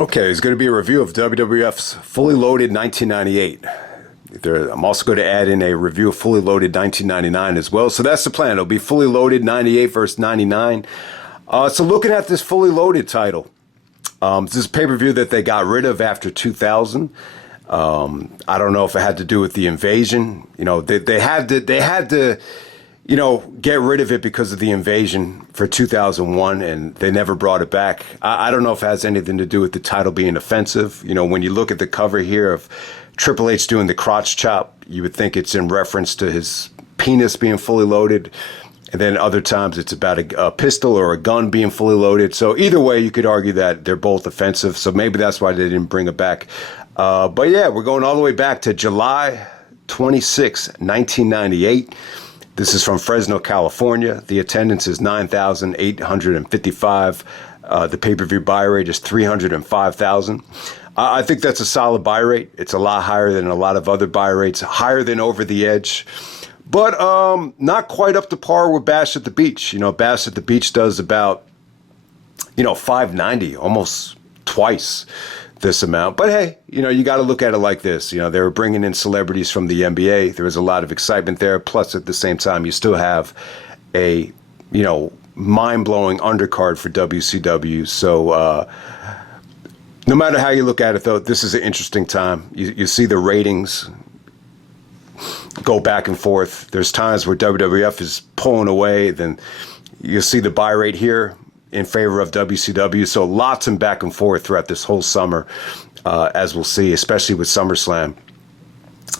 Okay, it's going to be a review of WWF's Fully Loaded 1998. I'm also going to add in a review of Fully Loaded 1999 as well. So that's the plan. It'll be Fully Loaded 98 versus 99. So looking at this Fully Loaded title, this is a pay-per-view that they got rid of after 2000. I don't know if it had to do with the invasion. You know, they had to, you know, get rid of it because of the invasion for 2001, and they never brought it back. I don't know if it has anything to do with the title being offensive. You know, when you look at the cover here of Triple H doing the crotch chop, you would think it's in reference to his penis being fully loaded. And then other times it's about a pistol or a gun being fully loaded. So either way, you could argue that they're both offensive. So maybe that's why they didn't bring it back. But yeah, we're going all the way back to July 26, 1998. This is from Fresno, California. The attendance is 9,855. The pay-per-view buy rate is 305,000. I think that's a solid buy rate. It's a lot higher than a lot of other buy rates, higher than Over the Edge. But not quite up to par with Bash at the Beach. You know, Bash at the Beach does about, you know, 590, almost twice this amount. But hey, you know, you got to look at it like this. You know, they were bringing in celebrities from the NBA. There was a lot of excitement there. Plus, at the same time, you still have a, you know, mind-blowing undercard for WCW. So no matter how you look at it, though, this is an interesting time. You see the ratings go back and forth. There's times where WWF is pulling away. Then you see the buy rate here in favor of WCW. So lots and back and forth throughout this whole summer, as we'll see, especially with SummerSlam,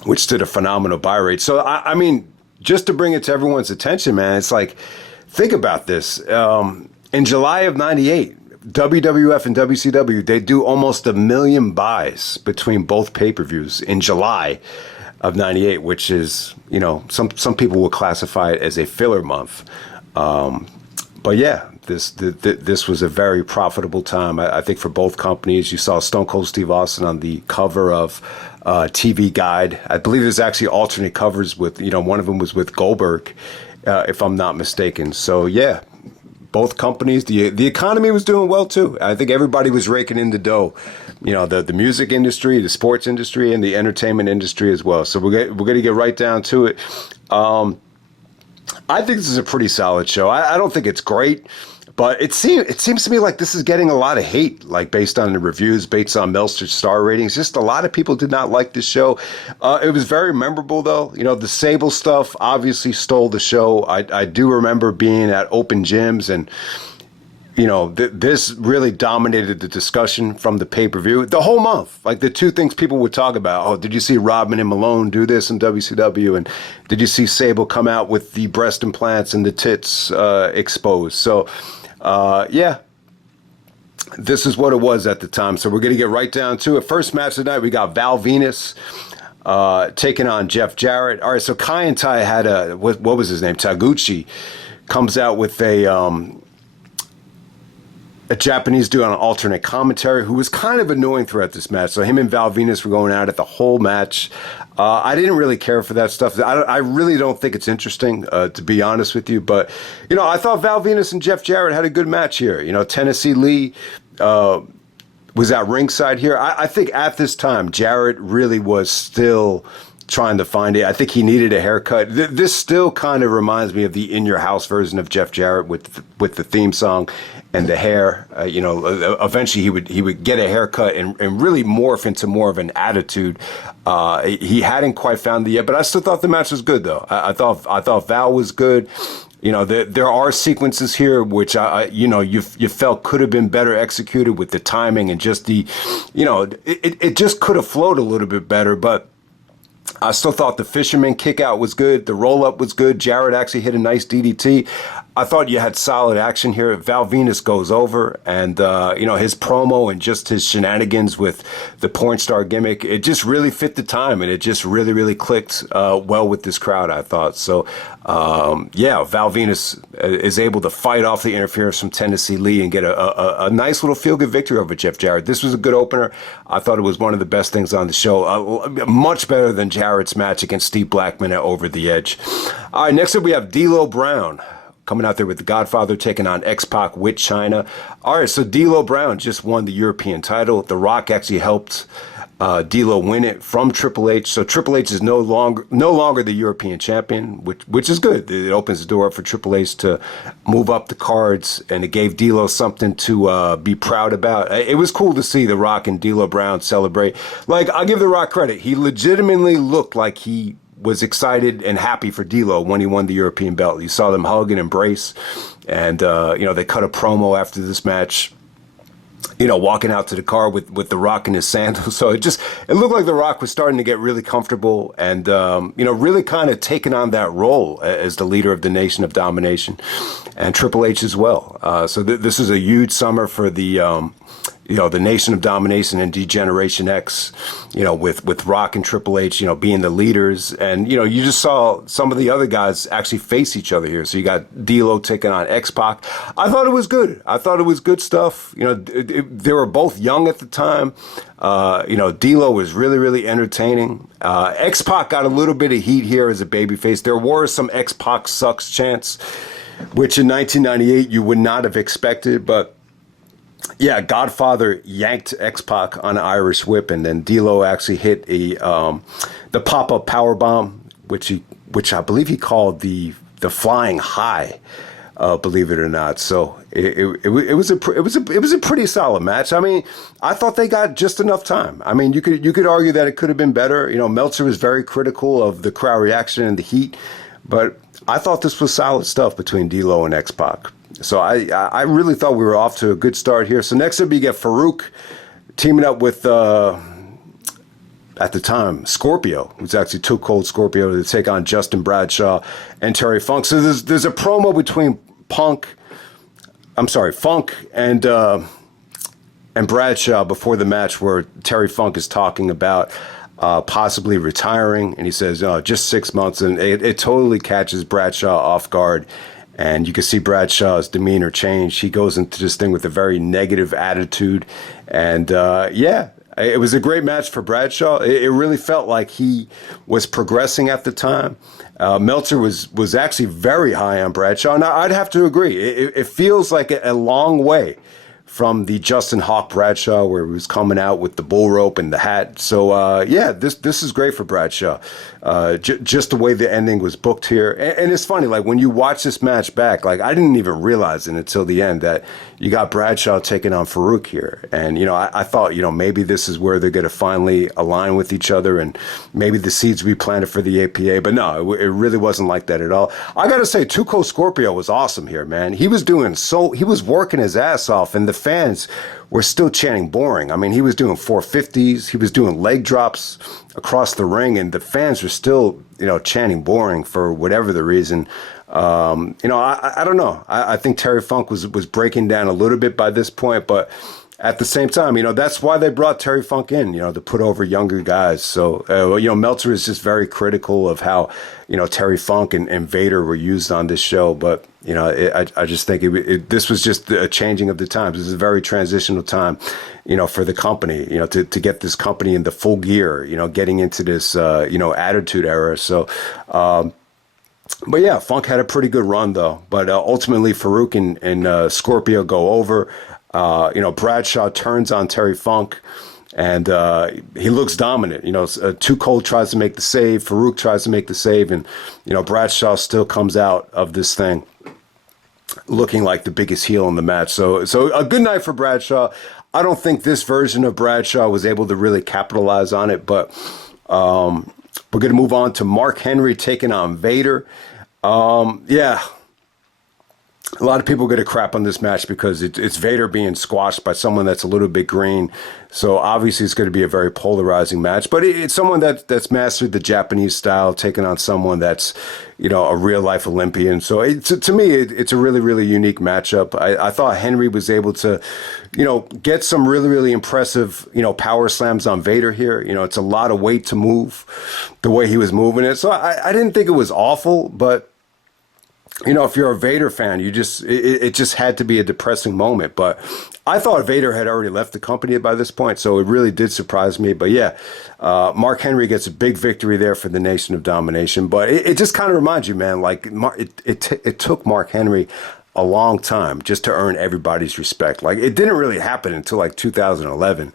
which did a phenomenal buy rate. So, I mean, just to bring it to everyone's attention, man, it's like, think about this. In July of 98, WWF and WCW, they do almost 1 million buys between both pay-per-views in July of 98, which is, you know, some people will classify it as a filler month. But yeah, this was a very profitable time, I think, for both companies. You saw Stone Cold Steve Austin on the cover of TV Guide. I believe there's actually alternate covers with, you know, one of them was with Goldberg, if I'm not mistaken. So yeah, both companies, the economy was doing well too. I think everybody was raking in the dough. You know, the music industry, the sports industry, and the entertainment industry as well. So we're going to get right down to it. I think this is a pretty solid show. I don't think it's great, but it seems to me like this is getting a lot of hate, like based on the reviews, based on Meltzer's star ratings. Just a lot of people did not like this show. It was very memorable, though. You know, the Sable stuff obviously stole the show. I do remember being at open gyms, and you know, this really dominated the discussion from the pay-per-view the whole month. Like the two things people would talk about: oh, did you see Rodman and Malone do this in WCW? And did you see Sable come out with the breast implants and the tits exposed? So, yeah, this is what it was at the time. So we're going to get right down to it. First match tonight, we got Val Venis taking on Jeff Jarrett. All right, so Kai and Tai had what was his name? Taguchi comes out with a Japanese dude on alternate commentary who was kind of annoying throughout this match. So him and Val Venis were going at it the whole match. I didn't really care for that stuff. I really don't think it's interesting, to be honest with you. But, you know, I thought Val Venis and Jeff Jarrett had a good match here. You know, Tennessee Lee was at ringside here. I think at this time, Jarrett really was still trying to find it. I think he needed a haircut. This still kind of reminds me of the In Your House version of Jeff Jarrett with the theme song and the hair. You know, eventually he would get a haircut and really morph into more of an attitude. He hadn't quite found it yet, but I still thought the match was good, though. I thought Val was good. You know, there are sequences here which you felt could have been better executed with the timing and just the, you know, it just could have flowed a little bit better, but I still thought the fisherman kick out was good. The roll up was good. Jarrett actually hit a nice DDT. I thought you had solid action here. Val Venis goes over, and you know, his promo and just his shenanigans with the porn star gimmick, it just really fit the time, and it just really clicked well with this crowd, I thought. So yeah, Val Venis is able to fight off the interference from Tennessee Lee and get a nice little feel-good victory over Jeff Jarrett. This was a good opener. I thought it was one of the best things on the show. Much better than Jarrett's match against Steve Blackman at Over the Edge. All right, next up we have D'Lo Brown coming out there with the Godfather, taking on X-Pac with China. All right, so D'Lo Brown just won the European title. The Rock actually helped D'Lo win it from Triple H. So Triple H is no longer the European champion, which is good. It opens the door up for Triple H to move up the cards, and it gave D'Lo something to be proud about. It was cool to see The Rock and D'Lo Brown celebrate. Like, I'll give The Rock credit. He legitimately looked like he was excited and happy for D'Lo when he won the European belt. You saw them hug and embrace, and they cut a promo after this match, walking out to the car with The Rock in his sandals. So it looked like The Rock was starting to get really comfortable and, really kind of taking on that role as the leader of the Nation of Domination, and Triple H as well. So this is a huge summer for the Nation of Domination and D-Generation X, with Rock and Triple H, being the leaders. And, you just saw some of the other guys actually face each other here. So you got D'Lo taking on X-Pac. I thought it was good. I thought it was good stuff. They were both young at the time. D'Lo was really, really entertaining. X-Pac got a little bit of heat here as a babyface. There were some X-Pac sucks chants, which in 1998 you would not have expected, but yeah, Godfather yanked X-Pac on an Irish whip, and then D'Lo actually hit the pop-up power bomb, which I believe he called the flying high, believe it or not. So it was a pretty solid match. I mean, I thought they got just enough time. I mean, you could argue that it could have been better. Meltzer was very critical of the crowd reaction and the heat, but I thought this was solid stuff between D'Lo and X-Pac. So I really thought we were off to a good start here. So next up you get Farooq teaming up with, at the time, Scorpio, who's actually Too Cold Scorpio, to take on Justin Bradshaw and Terry Funk. So there's a promo between Funk and Bradshaw before the match where Terry Funk is talking about possibly retiring, and he says, just 6 months, and it totally catches Bradshaw off guard. And you can see Bradshaw's demeanor change. He goes into this thing with a very negative attitude. And it was a great match for Bradshaw. It really felt like he was progressing at the time. Meltzer was actually very high on Bradshaw. Now, I'd have to agree. It feels like a long way from the Justin Hawk Bradshaw, where he was coming out with the bull rope and the hat. So, this is great for Bradshaw. Just the way the ending was booked here. And it's funny, like, when you watch this match back, like, I didn't even realize it until the end that you got Bradshaw taking on Farooq here. And, I thought, maybe this is where they're going to finally align with each other, and maybe the seeds we planted for the APA. But no, it really wasn't like that at all. I got to say, Too Cold Scorpio was awesome here, man. He was working his ass off, and the fans were still chanting boring. I mean, he was doing 450s, he was doing leg drops across the ring, and the fans were still, chanting boring for whatever the reason. I don't know. I think Terry Funk was breaking down a little bit by this point, but at the same time, that's why they brought Terry Funk in, to put over younger guys. So, Meltzer is just very critical of how, Terry Funk and Vader were used on this show. But, I just think this was just a changing of the times. This is a very transitional time, for the company, to get this company into full gear, getting into this, attitude era. So, but yeah, Funk had a pretty good run though. But ultimately, Farooq and Scorpio go over. Bradshaw turns on Terry Funk, and he looks dominant. Too Cold tries to make the save. Farooq tries to make the save, and Bradshaw still comes out of this thing looking like the biggest heel in the match. So a good night for Bradshaw. I don't think this version of Bradshaw was able to really capitalize on it, but we're going to move on to Mark Henry taking on Vader. A lot of people get a crap on this match because it's Vader being squashed by someone that's a little bit green. So obviously it's going to be a very polarizing match. But it's someone that's mastered the Japanese style, taking on someone that's, a real life Olympian. So to me, it's a really, really unique matchup. I thought Henry was able to, get some really, really impressive, power slams on Vader here. It's a lot of weight to move the way he was moving it. So I didn't think it was awful, but if you're a Vader fan, it just had to be a depressing moment. But I thought Vader had already left the company by this point, so it really did surprise me. But yeah, Mark Henry gets a big victory there for the Nation of Domination. But it just kind of reminds you, man, like it took Mark Henry a long time just to earn everybody's respect. Like it didn't really happen until like 2011,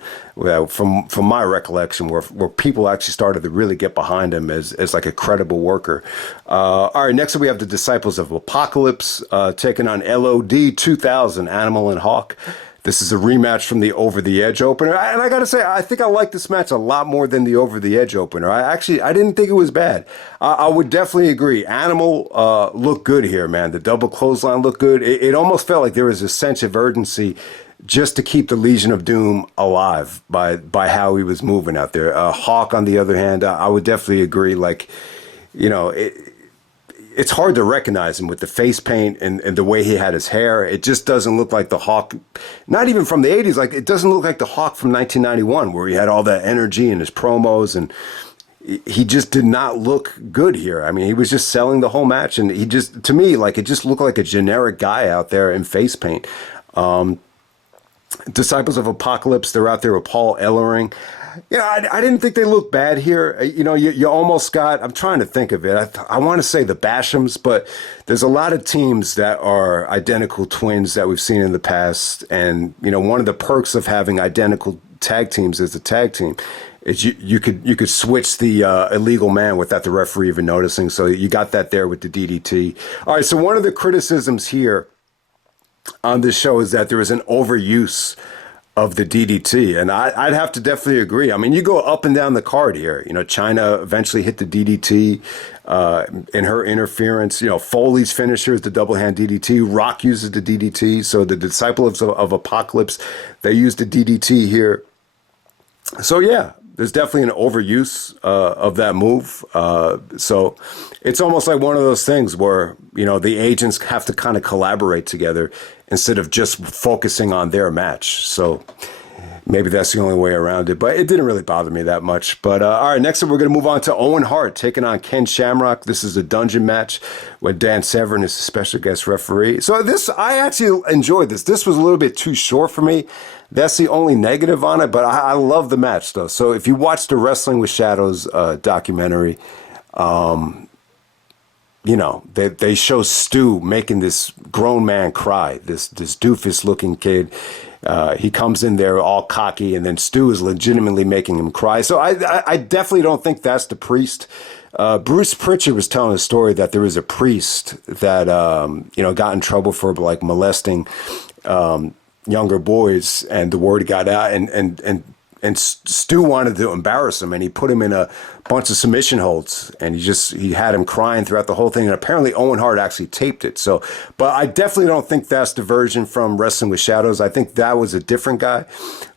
from my recollection, where people actually started to really get behind him as like a credible worker. All right, next up we have the Disciples of Apocalypse taking on LOD 2000, Animal and Hawk. This is a rematch from the Over the Edge opener. And I got to say, I think I like this match a lot more than the Over the Edge opener. I didn't think it was bad. I would definitely agree. Animal looked good here, man. The double clothesline looked good. It almost felt like there was a sense of urgency just to keep the Legion of Doom alive by how he was moving out there. Hawk, on the other hand, I would definitely agree. Like, it's hard to recognize him with the face paint and the way he had his hair. It just doesn't look like the Hawk, not even from the 80s. Like, it doesn't look like the Hawk from 1991, where he had all that energy in his promos, and he just did not look good here. I mean, he was just selling the whole match, and to me, like, it just looked like a generic guy out there in face paint. Disciples of Apocalypse, they're out there with Paul Ellering. I didn't think they looked bad here. You almost got, I'm trying to think of it. I want to say the Bashams, but there's a lot of teams that are identical twins that we've seen in the past. And, one of the perks of having identical tag teams as a tag team is you could switch the illegal man without the referee even noticing. So you got that there with the DDT. All right, so one of the criticisms here on this show is that there is an overuse of the DDT, and I'd have to definitely agree. I mean, you go up and down the card here. China eventually hit the DDT in her interference. Foley's finisher is the double hand DDT. Rock uses the DDT. So the Disciples of Apocalypse, they use the DDT here. So yeah, there's definitely an overuse of that move. So it's almost like one of those things where, the agents have to kind of collaborate together instead of just focusing on their match. So maybe that's the only way around it. But it didn't really bother me that much. But all right, next up, we're going to move on to Owen Hart taking on Ken Shamrock. This is a dungeon match where Dan Severn is a special guest referee. So I actually enjoyed this. This was a little bit too short for me. That's the only negative on it, but I love the match, though. So if you watch the Wrestling with Shadows documentary, they show Stu making this grown man cry, this doofus-looking kid. He comes in there all cocky, and then Stu is legitimately making him cry. So I definitely don't think that's the priest. Bruce Pritchard was telling a story that there was a priest that got in trouble for like molesting younger boys, and the word got out, and Stu wanted to embarrass him, and he put him in a bunch of submission holds, and he had him crying throughout the whole thing. And apparently Owen Hart actually taped it. So, but I definitely don't think that's the version from Wrestling with Shadows. I think that was a different guy.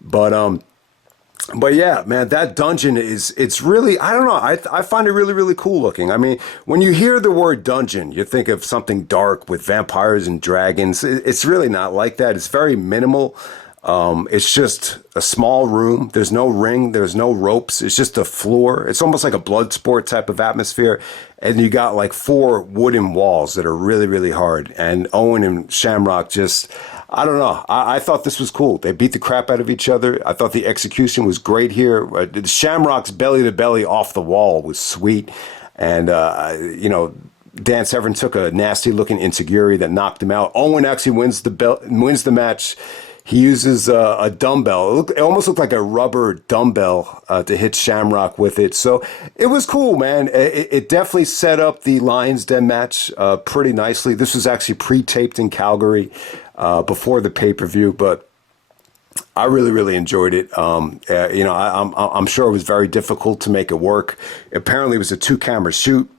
But yeah, man, that dungeon it's really, I don't know. I find it really, really cool looking. I mean, when you hear the word dungeon, you think of something dark with vampires and dragons. It's really not like that. It's very minimal. It's just a small room. There's no ring. There's no ropes. It's just a floor. It's almost like a blood sport type of atmosphere. And you got like 4 wooden walls that are really, really hard. And Owen and Shamrock just, I don't know. I thought this was cool. They beat the crap out of each other. I thought the execution was great here. Shamrock's belly to belly off the wall was sweet. And, Dan Severn took a nasty looking enziguri that knocked him out. Owen actually wins the match. He uses a dumbbell. It almost looked like a rubber dumbbell to hit Shamrock with it. So it was cool, man. It definitely set up the Lions Den match pretty nicely. This was actually pre-taped in Calgary before the pay-per-view, but I really, really enjoyed it. I'm sure it was very difficult to make it work. Apparently, it was a 2-camera shoot,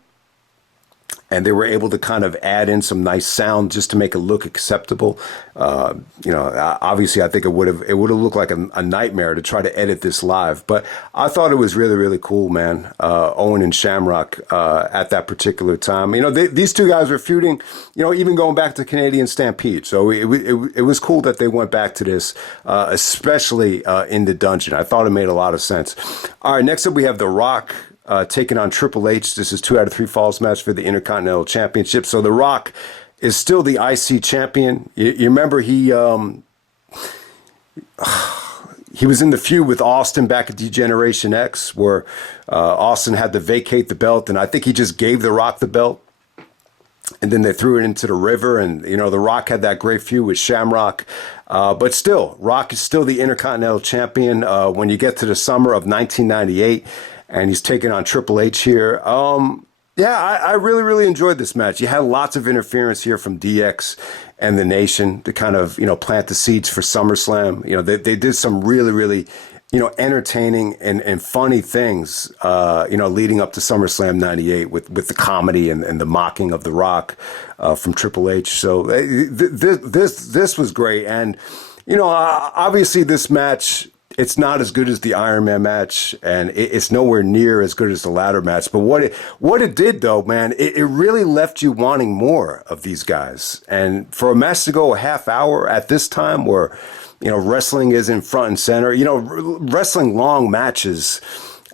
and they were able to kind of add in some nice sound just to make it look acceptable. Obviously, I think it would have looked like a nightmare to try to edit this live. But I thought it was really, really cool, man. Owen and Shamrock at that particular time. These two guys were feuding, even going back to Canadian Stampede. So it was cool that they went back to this, especially in the dungeon. I thought it made a lot of sense. All right, next up we have The Rock taking on Triple H. This is 2 out of 3 falls match for the Intercontinental Championship. So The Rock is still the IC champion. You remember he was in the feud with Austin back at Degeneration X, where Austin had to vacate the belt, and I think he just gave The Rock the belt. And then they threw it into the river, and, you know, The Rock had that great feud with Shamrock. But still, Rock is still the Intercontinental Champion when you get to the summer of 1998, and he's taking on Triple H here. I really, really enjoyed this match. You had lots of interference here from DX and the Nation to kind of, you know, plant the seeds for SummerSlam. You know, they did some really, really, you know, entertaining and funny things, you know, leading up to SummerSlam 98 with the comedy and the mocking of The Rock from Triple H. So this was great. And, you know, obviously this match, it's not as good as the Iron Man match, and it's nowhere near as good as the ladder match. But what it did, though, man, it really left you wanting more of these guys. And for a match to go a half hour at this time where, you know, wrestling is in front and center. You know, wrestling long matches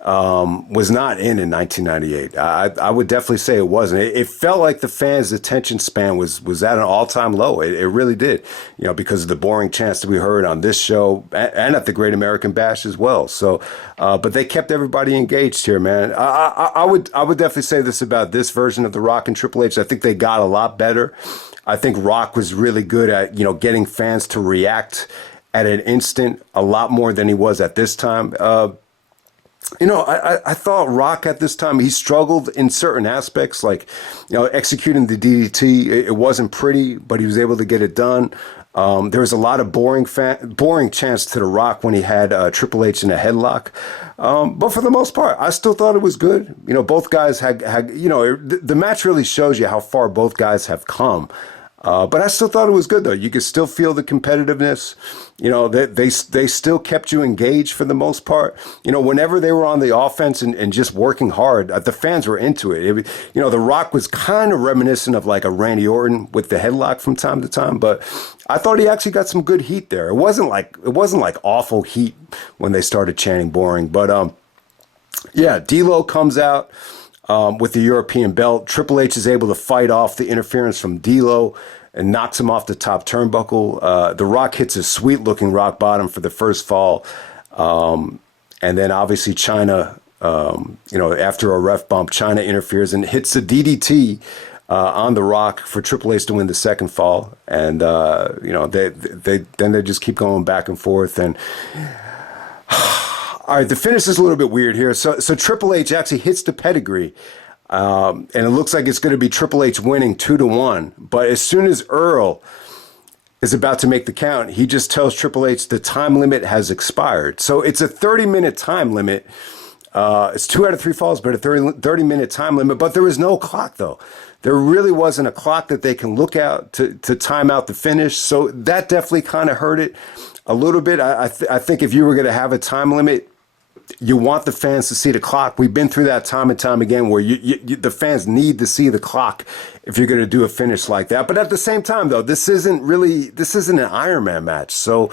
was not in 1998. I would definitely say it wasn't. It felt like the fans' attention span was at an all-time low. It really did, you know, because of the boring chants that we heard on this show and at the Great American Bash as well. So, but they kept everybody engaged here, man. I would definitely say this about this version of The Rock and Triple H. I think they got a lot better. I think Rock was really good at, you know, getting fans to react at an instant a lot more than he was at this time. You know, I thought Rock at this time, he struggled in certain aspects, like, you know, executing the DDT. It wasn't pretty, but he was able to get it done. There was a lot of boring chants to The Rock when he had Triple H in a headlock. But for the most part, I still thought it was good. You know, both guys had you know, the match really shows you how far both guys have come. But I still thought it was good, though. You could still feel the competitiveness. You know, they still kept you engaged for the most part. You know, whenever they were on the offense and just working hard, the fans were into it. You know, The Rock was kind of reminiscent of like a Randy Orton with the headlock from time to time. But I thought he actually got some good heat there. It wasn't like awful heat when they started chanting boring. But yeah, D'Lo comes out with the European belt. Triple H is able to fight off the interference from D'Lo and knocks him off the top turnbuckle. The Rock hits a sweet-looking rock bottom for the first fall. And then obviously China, you know, after a ref bump, China interferes and hits the DDT on The Rock for Triple H to win the second fall. And, you know, they just keep going back and forth. And all right, the finish is a little bit weird here. So Triple H actually hits the pedigree, and it looks like it's going to be Triple H winning 2-1. But as soon as Earl is about to make the count, he just tells Triple H the time limit has expired. So it's a 30-minute time limit. It's 2 out of 3 falls, but a 30-minute time limit. But there was no clock, though. There really wasn't a clock that they can look at to time out the finish. So that definitely kind of hurt it a little bit. I think if you were going to have a time limit, you want the fans to see the clock. We've been through that time and time again where the fans need to see the clock if you're going to do a finish like that. But at the same time, though, this isn't an Iron Man match. So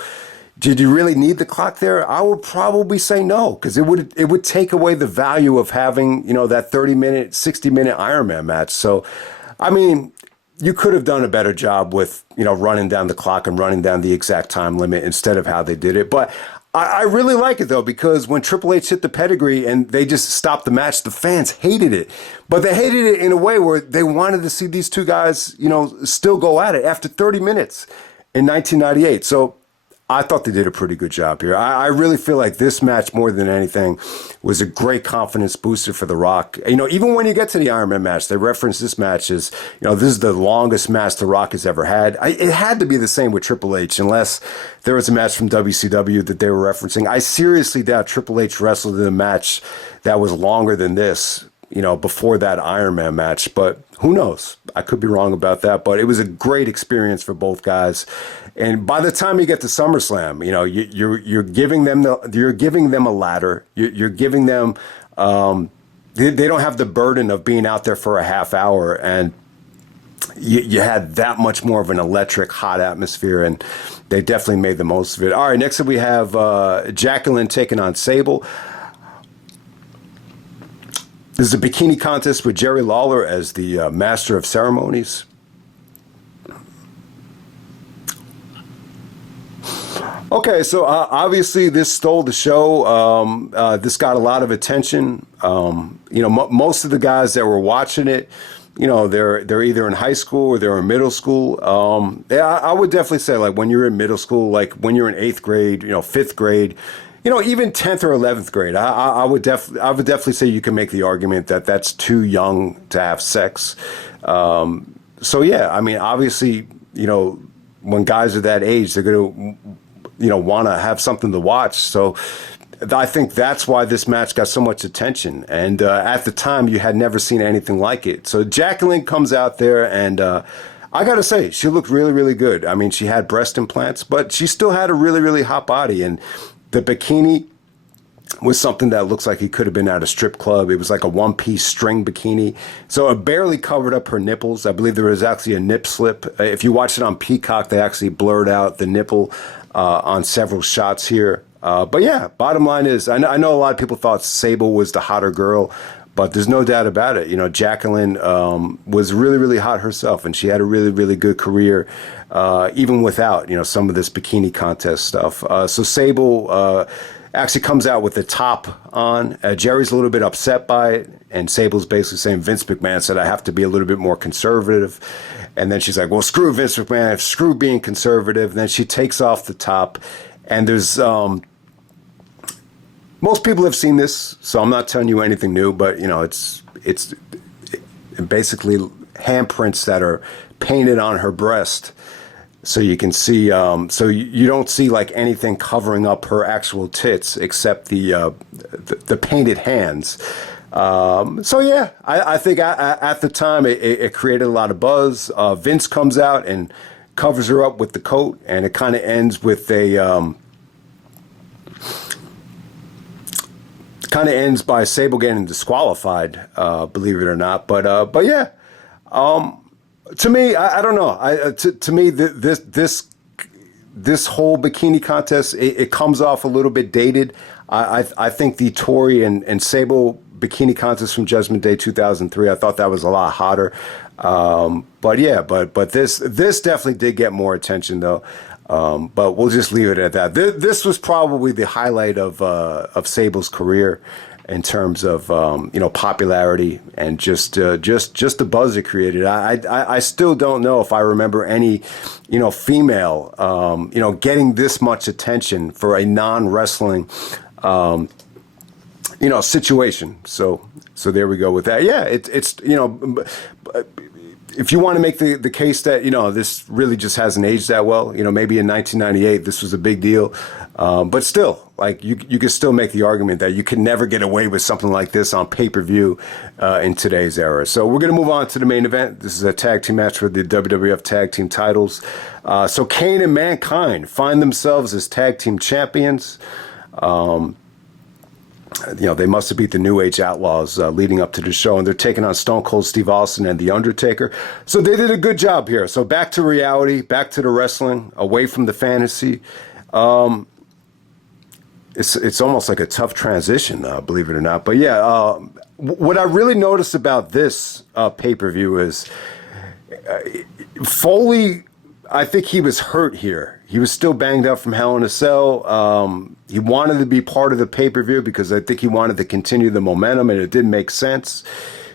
did you really need the clock there? I would probably say no, because it would take away the value of having, you know, that 30-minute, 60-minute Iron Man match. So, I mean, you could have done a better job with, you know, running down the clock and running down the exact time limit instead of how they did it. But I really like it, though, because when Triple H hit the pedigree and they just stopped the match, the fans hated it. But they hated it in a way where they wanted to see these two guys, you know, still go at it after 30 minutes in 1998. So I thought they did a pretty good job here. I really feel like this match, more than anything, was a great confidence booster for The Rock. You know, even when you get to the Iron Man match, they reference this match as, you know, this is the longest match The Rock has ever had. It had to be the same with Triple H, unless there was a match from WCW that they were referencing. I seriously doubt Triple H wrestled in a match that was longer than this, you know, before that Iron Man match. But who knows? I could be wrong about that. But it was a great experience for both guys. And by the time you get to SummerSlam, you know, you're giving them a ladder. You're giving them they don't have the burden of being out there for a half hour, and you had that much more of an electric, hot atmosphere, and they definitely made the most of it. All right, next up we have Jacqueline taking on Sable. There's a bikini contest with Jerry Lawler as the master of ceremonies. Okay, so obviously this stole the show. This got a lot of attention. Most of the guys that were watching it, they're either in high school or they're in middle school. I would definitely say, like, when you're in middle school, like when you're in 8th grade, 5th grade, even 10th or 11th grade, I would definitely say you can make the argument that that's too young to have sex. So yeah, I mean, obviously, when guys are that age, they're going to want to have something to watch. So I think that's why this match got so much attention. And at the time, you had never seen anything like it. So Jacqueline comes out there, and I got to say, she looked really, really good. I mean, she had breast implants, but she still had a really, really hot body. And the bikini was something that looks like it could have been at a strip club. It was like a one-piece string bikini. So it barely covered up her nipples. I believe there was actually a nip slip. If you watch it on Peacock, they actually blurred out the nipple on several shots here. But yeah, bottom line is, I know a lot of people thought Sable was the hotter girl, but there's no doubt about it. Jacqueline was really, really hot herself, and she had a really, really good career, even without, some of this bikini contest stuff. So Sable actually comes out with the top on. Jerry's a little bit upset by it, and Sable's basically saying Vince McMahon said I have to be a little bit more conservative. And then she's like, well, screw Vince McMahon, screw being conservative. And then she takes off the top, and there's most people have seen this, so I'm not telling you anything new, but it's basically handprints that are painted on her breast. So you can see, so you don't see like anything covering up her actual tits except the painted hands. So yeah, I think at the time it created a lot of buzz. Vince comes out and covers her up with the coat, and it kind of ends with by Sable getting disqualified, believe it or not. But yeah. To me, I don't know. To me, this whole bikini contest, it comes off a little bit dated. I think the Tori and Sable bikini contest from Judgment Day 2003, I thought that was a lot hotter. But yeah, but this definitely did get more attention though. But we'll just leave it at that. This was probably the highlight of Sable's career in terms of popularity and just the buzz it created. I still don't know if I remember any female getting this much attention for a non-wrestling situation. So there we go with that. Yeah, it's if you want to make the case that this really just hasn't aged that well, maybe in 1998 this was a big deal, but still, like you could still make the argument that you could never get away with something like this on pay-per-view in today's era. So we're going to move on to the main event. This is a tag team match for the WWF tag team titles. So Kane and Mankind find themselves as tag team champions. They must have beat the New Age Outlaws leading up to the show, and they're taking on Stone Cold Steve Austin and The Undertaker. So they did a good job here. So back to reality, back to the wrestling, away from the fantasy. It's almost like a tough transition, believe it or not. But yeah, what I really noticed about this pay-per-view is Foley, I think he was hurt here. He was still banged up from Hell in a Cell. He wanted to be part of the pay-per-view because I think he wanted to continue the momentum, and it did make sense.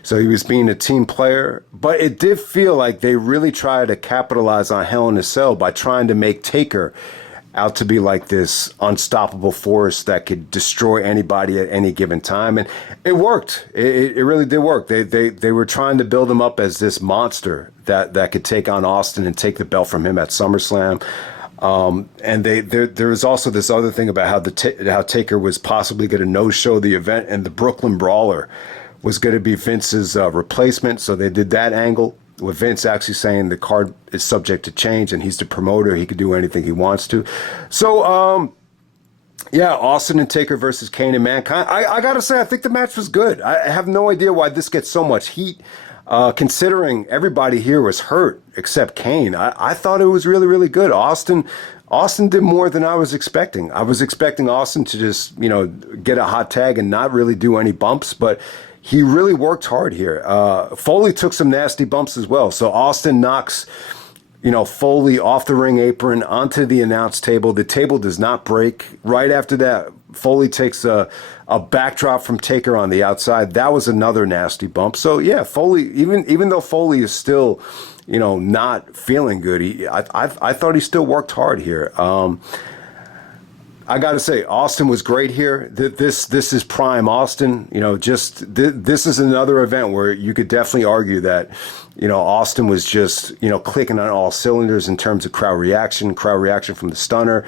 So he was being a team player. But it did feel like they really tried to capitalize on Hell in a Cell by trying to make Taker out to be like this unstoppable force that could destroy anybody at any given time. And it worked. It really did work. They were trying to build him up as this monster that could take on Austin and take the belt from him at SummerSlam. And there was also this other thing about how Taker was possibly going to no-show the event, and the Brooklyn Brawler was going to be Vince's replacement. So they did that angle with Vince actually saying the card is subject to change and he's the promoter. He could do anything he wants to. So, yeah, Austin and Taker versus Kane and Mankind. I got to say, I think the match was good. I have no idea why this gets so much heat. Considering everybody here was hurt except Kane, I thought it was really, really good. Austin did more than I was expecting. I was expecting Austin to just, get a hot tag and not really do any bumps, but he really worked hard here. Foley took some nasty bumps as well. So Austin knocks, Foley off the ring apron onto the announce table. The table does not break. Right after that, Foley takes a backdrop from Taker on the outside. That was another nasty bump. So yeah, Foley, even though Foley is still, not feeling good, I thought he still worked hard here. I got to say, Austin was great here. This is prime Austin. This is another event where you could definitely argue that, Austin was just, clicking on all cylinders in terms of crowd reaction from the stunner.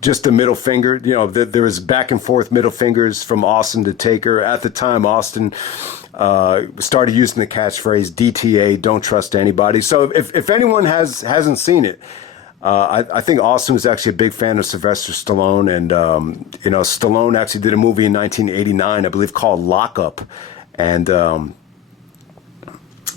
Just the middle finger. There was back and forth middle fingers from Austin to Taker. At the time, Austin started using the catchphrase DTA, don't trust anybody. So if anyone hasn't seen it, I think Austin was actually a big fan of Sylvester Stallone, and Stallone actually did a movie in 1989, I believe, called Lockup, and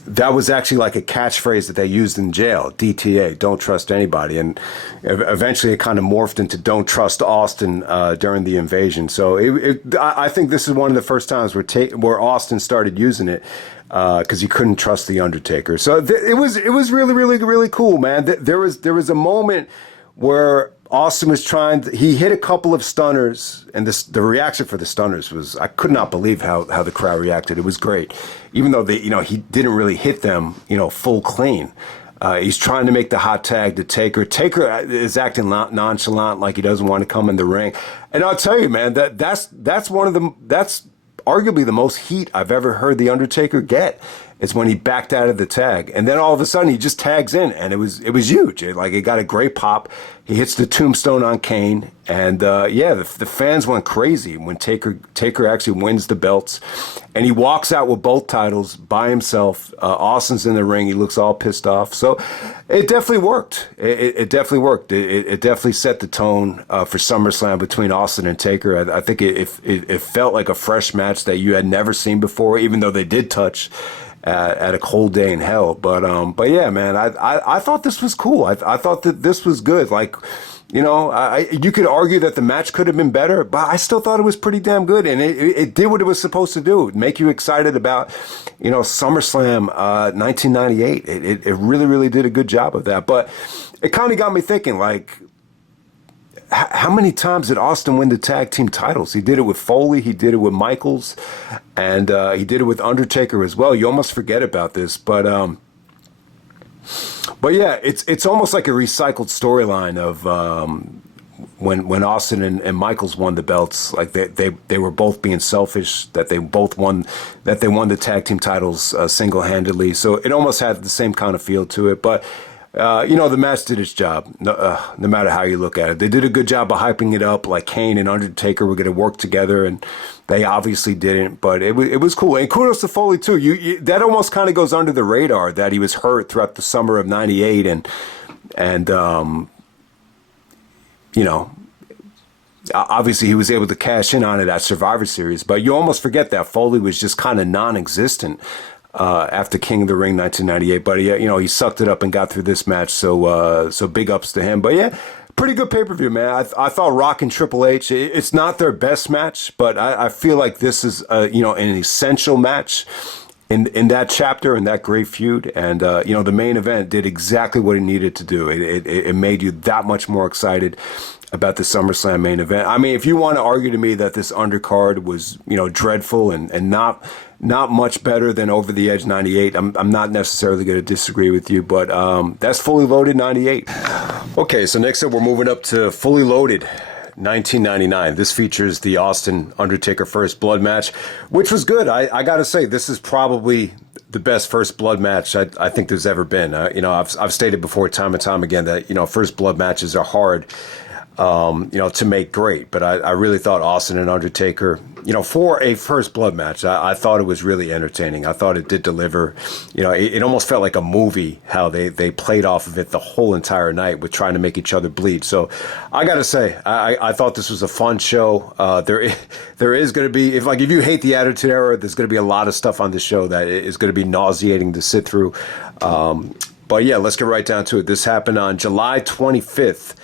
that was actually like a catchphrase that they used in jail, DTA, don't trust anybody, and eventually it kind of morphed into don't trust Austin during the invasion. So I think this is one of the first times where Austin started using it. Because he couldn't trust the Undertaker, so it was really, really, really cool, man. There was a moment where Austin was he hit a couple of stunners, and the reaction for the stunners was, I could not believe how the crowd reacted. It was great, even though he didn't really hit them full clean. He's trying to make the hot tag to Taker. Taker is acting nonchalant, like he doesn't want to come in the ring. And I'll tell you, man, that's arguably the most heat I've ever heard the Undertaker get is when he backed out of the tag, and then all of a sudden he just tags in, and it was huge. It got a great pop. He hits the tombstone on Kane, and the fans went crazy when Taker actually wins the belts, and he walks out with both titles by himself. Austin's in the ring. He looks all pissed off. So it definitely worked. It definitely worked. It definitely set the tone for SummerSlam between Austin and Taker. I think it felt like a fresh match that you had never seen before, even though they did touch at a cold day in hell. But yeah, man, I thought this was cool. I thought that this was good. You could argue that the match could have been better, but I still thought it was pretty damn good, and it did what it was supposed to do, make you excited about, SummerSlam 1998. It really, really did a good job of that. But it kind of got me thinking, how many times did Austin win the tag team titles? He did it with Foley, he did it with Michaels, and he did it with Undertaker as well. You almost forget about this, but yeah, it's almost like a recycled storyline of when Austin and Michaels won the belts. Like they were both being selfish, that they won the tag team titles single-handedly. So it almost had the same kind of feel to it, but. The match did its job, no matter how you look at it. They did a good job of hyping it up, like Kane and Undertaker were going to work together, and they obviously didn't, but it was cool. And kudos to Foley, too. That almost kind of goes under the radar that he was hurt throughout the summer of 98, and obviously he was able to cash in on it at Survivor Series, but you almost forget that Foley was just kind of non-existent after King of the Ring 1998, but he sucked it up and got through this match. So big ups to him. But yeah, pretty good pay-per-view, man. I thought Rock and Triple H, it's not their best match, but I feel like this is an essential match in that chapter, in that great feud. And the main event did exactly what it needed to do. It made you that much more excited about the SummerSlam main event. I mean, if you want to argue to me that this undercard was, dreadful and not much better than Over the Edge 98, I'm not necessarily going to disagree with you, but that's Fully Loaded 98. Okay, so next up we're moving up to Fully Loaded 1999. This features the Austin Undertaker First Blood match, which was good. I got to say, this is probably the best First Blood match I think there's ever been. I've stated before time and time again that, First Blood matches are hard to make great. But I really thought Austin and Undertaker, for a First Blood match, I thought it was really entertaining. I thought it did deliver. It almost felt like a movie, how they played off of it the whole entire night with trying to make each other bleed. So I got to say, I thought this was a fun show. There is going to be, if you hate the Attitude Era, there's going to be a lot of stuff on this show that is going to be nauseating to sit through. But yeah, let's get right down to it. This happened on July 25th.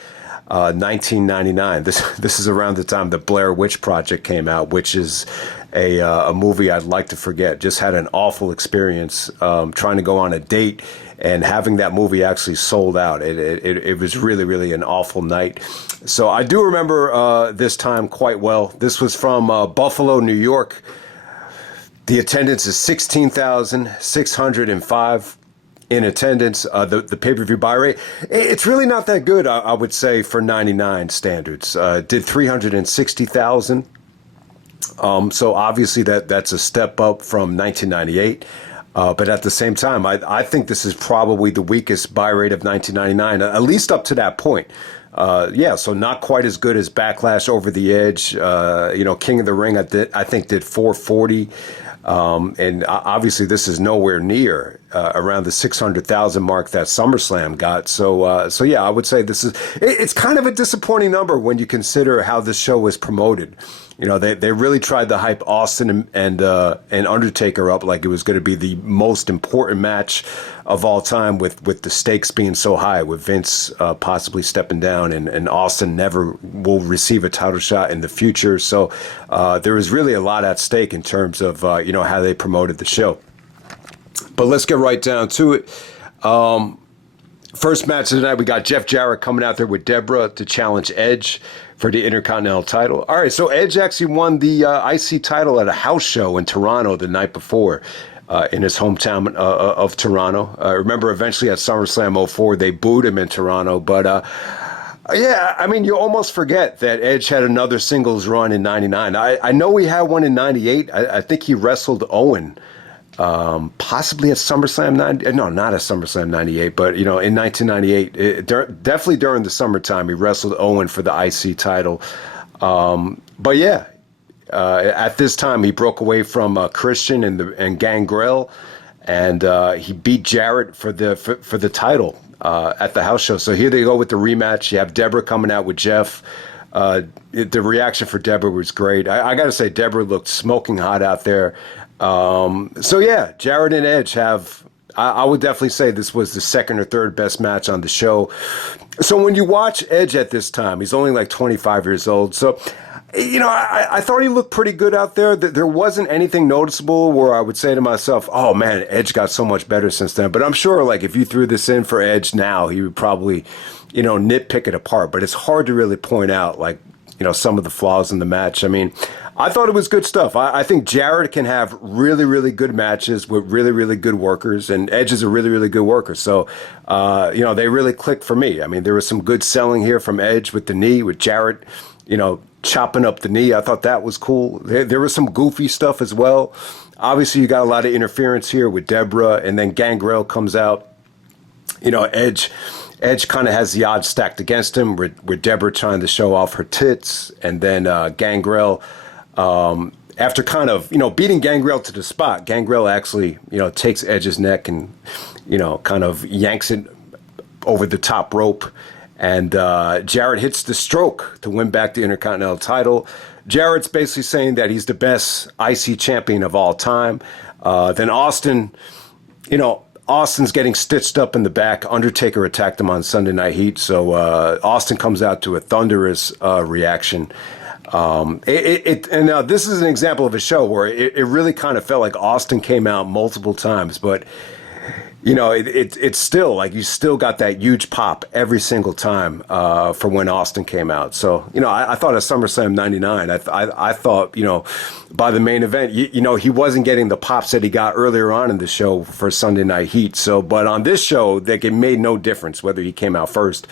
1999. This is around the time the Blair Witch Project came out, which is a movie I'd like to forget. Just had an awful experience trying to go on a date and having that movie actually sold out. It was really, really an awful night. So I do remember this time quite well. This was from Buffalo, New York. The attendance is 16,605 in attendance. The pay-per-view buy rate, it's really not that good, I would say, for 99 standards. Did 360,000. So obviously that's a step up from 1998. But at the same time, I think this is probably the weakest buy rate of 1999, at least up to that point. So not quite as good as Backlash, Over the Edge. King of the Ring, I think did 440. And obviously this is nowhere near around the 600,000 mark that SummerSlam got. So I would say it's kind of a disappointing number when you consider how this show was promoted. They really tried to hype Austin and Undertaker up like it was going to be the most important match of all time, with the stakes being so high, with Vince possibly stepping down and Austin never will receive a title shot in the future. So there was really a lot at stake in terms of how they promoted the show. But let's get right down to it. First match of the night, we got Jeff Jarrett coming out there with Debra to challenge Edge for the Intercontinental title. All right, so Edge actually won the IC title at a house show in Toronto the night before in his hometown of Toronto. Remember, eventually at SummerSlam 04, they booed him in Toronto. But, you almost forget that Edge had another singles run in 99. I know he had one in 98. I think he wrestled Owen possibly at SummerSlam 90, no, not at SummerSlam 98, but in 1998, definitely during the summertime, he wrestled Owen for the IC title. At this time, he broke away from Christian and Gangrel, and he beat Jarrett for the title at the house show. So here they go with the rematch. You have Debra coming out with Jeff. The reaction for Debra was great. I got to say, Debra looked smoking hot out there. Jarrett and Edge have, I would definitely say this was the second or third best match on the show. So when you watch Edge at this time, he's only like 25 years old. So, I thought he looked pretty good out there. There wasn't anything noticeable where I would say to myself, oh man, Edge got so much better since then. But I'm sure like if you threw this in for Edge now, he would probably, nitpick it apart. But it's hard to really point out like, some of the flaws in the match. I mean, I thought it was good stuff. I think Jarrett can have really, really good matches with really, really good workers, and Edge is a really, really good worker. So, they really clicked for me. I mean, there was some good selling here from Edge with the knee, with Jarrett, chopping up the knee. I thought that was cool. There was some goofy stuff as well. Obviously, you got a lot of interference here with Debra, and then Gangrel comes out. Edge kind of has the odds stacked against him, with Debra trying to show off her tits, and then Gangrel, after kind of, beating Gangrel to the spot, Gangrel actually, takes Edge's neck and, kind of yanks it over the top rope, and Jarrett hits the stroke to win back the Intercontinental title. Jarrett's basically saying that he's the best IC champion of all time. Then Austin, Austin's getting stitched up in the back. Undertaker attacked him on Sunday Night Heat, so Austin comes out to a thunderous reaction. And now this is an example of a show where it really kind of felt like Austin came out multiple times, but it's still like you still got that huge pop every single time for when Austin came out. So I thought at SummerSlam '99, I thought by the main event, he wasn't getting the pops that he got earlier on in the show for Sunday Night Heat. So, but on this show, like it made no difference whether he came out first